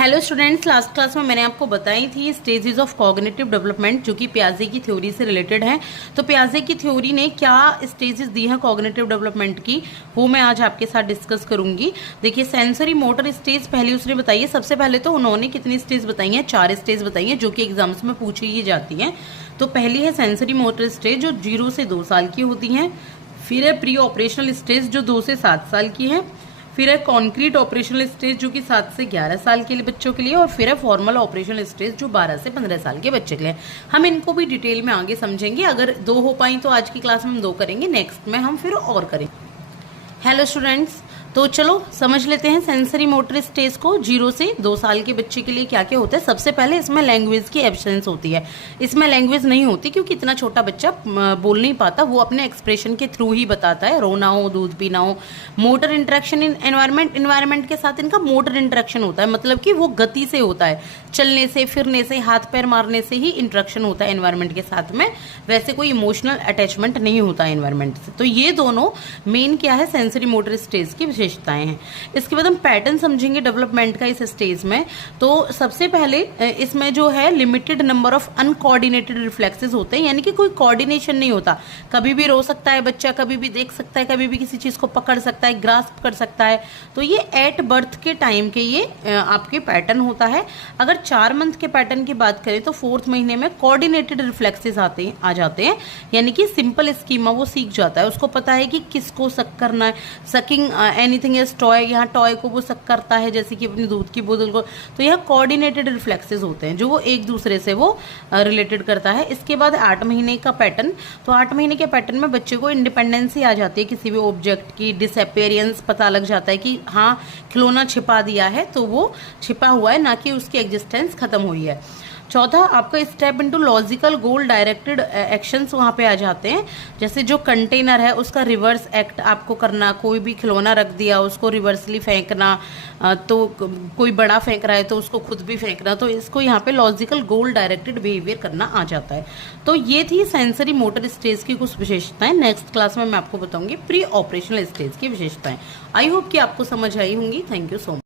Hello students, last class में मैंने आपको बताई थी स्टेजेस ऑफ कॉग्निटिव डेवलपमेंट जो कि पियाजे की थ्योरी से रिलेटेड है। तो पियाजे की थ्योरी ने क्या स्टेजेस दी हैं कॉग्निटिव डेवलपमेंट की, वो मैं आज आपके साथ डिस्कस करूंगी। देखिए, सेंसरी मोटर स्टेज पहले उसने बताई है। सबसे पहले तो उन्होंने कितनी स्टेज बताई हैं? 4 स्टेज बताई हैं जो कि एग्जाम्स में पूछी ही जाती हैं। तो पहली है सेंसरी मोटर स्टेज जो 0 से 2 साल की होती हैं। फिर है प्री ऑपरेशनल स्टेज जो 2 से 7 साल की है। फिर है कॉन्क्रीट ऑपरेशनल स्टेज जो कि 7 से 11 साल के लिए बच्चों के लिए। और फिर है फॉर्मल ऑपरेशनल स्टेज जो 12 से 15 साल के बच्चे के लिए। हम इनको भी डिटेल में आगे समझेंगे। अगर 2 हो पाई तो आज की क्लास में हम 2 करेंगे, नेक्स्ट में हम फिर और करेंगे। हेलो स्टूडेंट्स, तो चलो समझ लेते हैं सेंसरी मोटर स्टेज को। 0 से 2 साल के बच्चे के लिए क्या क्या होता है। सबसे पहले इसमें लैंग्वेज की एब्सेंस होती है। इसमें लैंग्वेज नहीं होती क्योंकि इतना छोटा बच्चा बोल नहीं पाता, वो अपने एक्सप्रेशन के थ्रू ही बताता है। रोना हो, दूध पीना हो। मोटर इंटरेक्शन इन एनवायरमेंट के साथ इनका मोटर इंटरेक्शन होता है, मतलब कि वो गति से होता है, चलने से, फिरने से, हाथ पैर मारने से ही इंटरेक्शन होता है एनवायरमेंट के साथ में। वैसे कोई इमोशनल अटैचमेंट नहीं होता है एनवायरमेंट से। तो ये दोनों मेन क्या है, सेंसरी मोटर स्टेज की विशेषताएं हैं। इसके बाद हम पैटर्न समझेंगे डेवलपमेंट का इस स्टेज में। तो सबसे पहले इसमें जो है limited number of uncoordinated reflexes होते हैं, यानी कि कोई कोऑर्डिनेशन नहीं होता। कभी भी रो सकता है बच्चा, कभी भी देख सकता है, कभी भी किसी चीज को पकड़ सकता है, ग्रास्प कर सकता है। तो ये एट बर्थ के टाइम के ये आपके पैटर्न होता है। अगर 4 मंथ के पैटर्न की बात करें तो 4th महीने में कोऑर्डिनेटेड रिफ्लेक्सेस आ जाते हैं, यानी कि सिंपल स्कीमा वो सीख जाता है। उसको पता है कि किसको सक करना है, सकिंग एनीथिंग एज टॉय, यहाँ टॉय को वो सक करता है जैसे कि अपनी दूध की बोतल को। तो यह कोऑर्डिनेटेड रिफ्लेक्सेस होते हैं जो वो एक दूसरे से वो रिलेटेड करता है। इसके बाद 8 महीने का पैटर्न। तो 8 महीने के पैटर्न में बच्चे को इंडिपेंडेंसी आ जाती है, किसी भी ऑब्जेक्ट की डिसअपेयरेंस पता लग जाता है कि हाँ खिलौना छिपा दिया है तो वो छिपा हुआ है, ना कि उसकी एग्जिस्टेंस खत्म हुई है। चौथा आपका स्टेप इनटू लॉजिकल गोल डायरेक्टेड एक्शंस वहाँ पे आ जाते हैं। जैसे जो कंटेनर है उसका रिवर्स एक्ट आपको करना, कोई भी खिलौना रख दिया उसको रिवर्सली फेंकना, तो कोई बड़ा फेंक रहा है तो उसको खुद भी फेंकना। तो इसको यहाँ पे लॉजिकल गोल डायरेक्टेड बिहेवियर करना आ जाता है। तो ये थी सेंसरी मोटर स्टेज की कुछ विशेषताएं। नेक्स्ट क्लास में मैं आपको बताऊंगी प्री ऑपरेशनल स्टेज की विशेषताएं। आई होप कि आपको समझ आई होंगी। Thank you so much.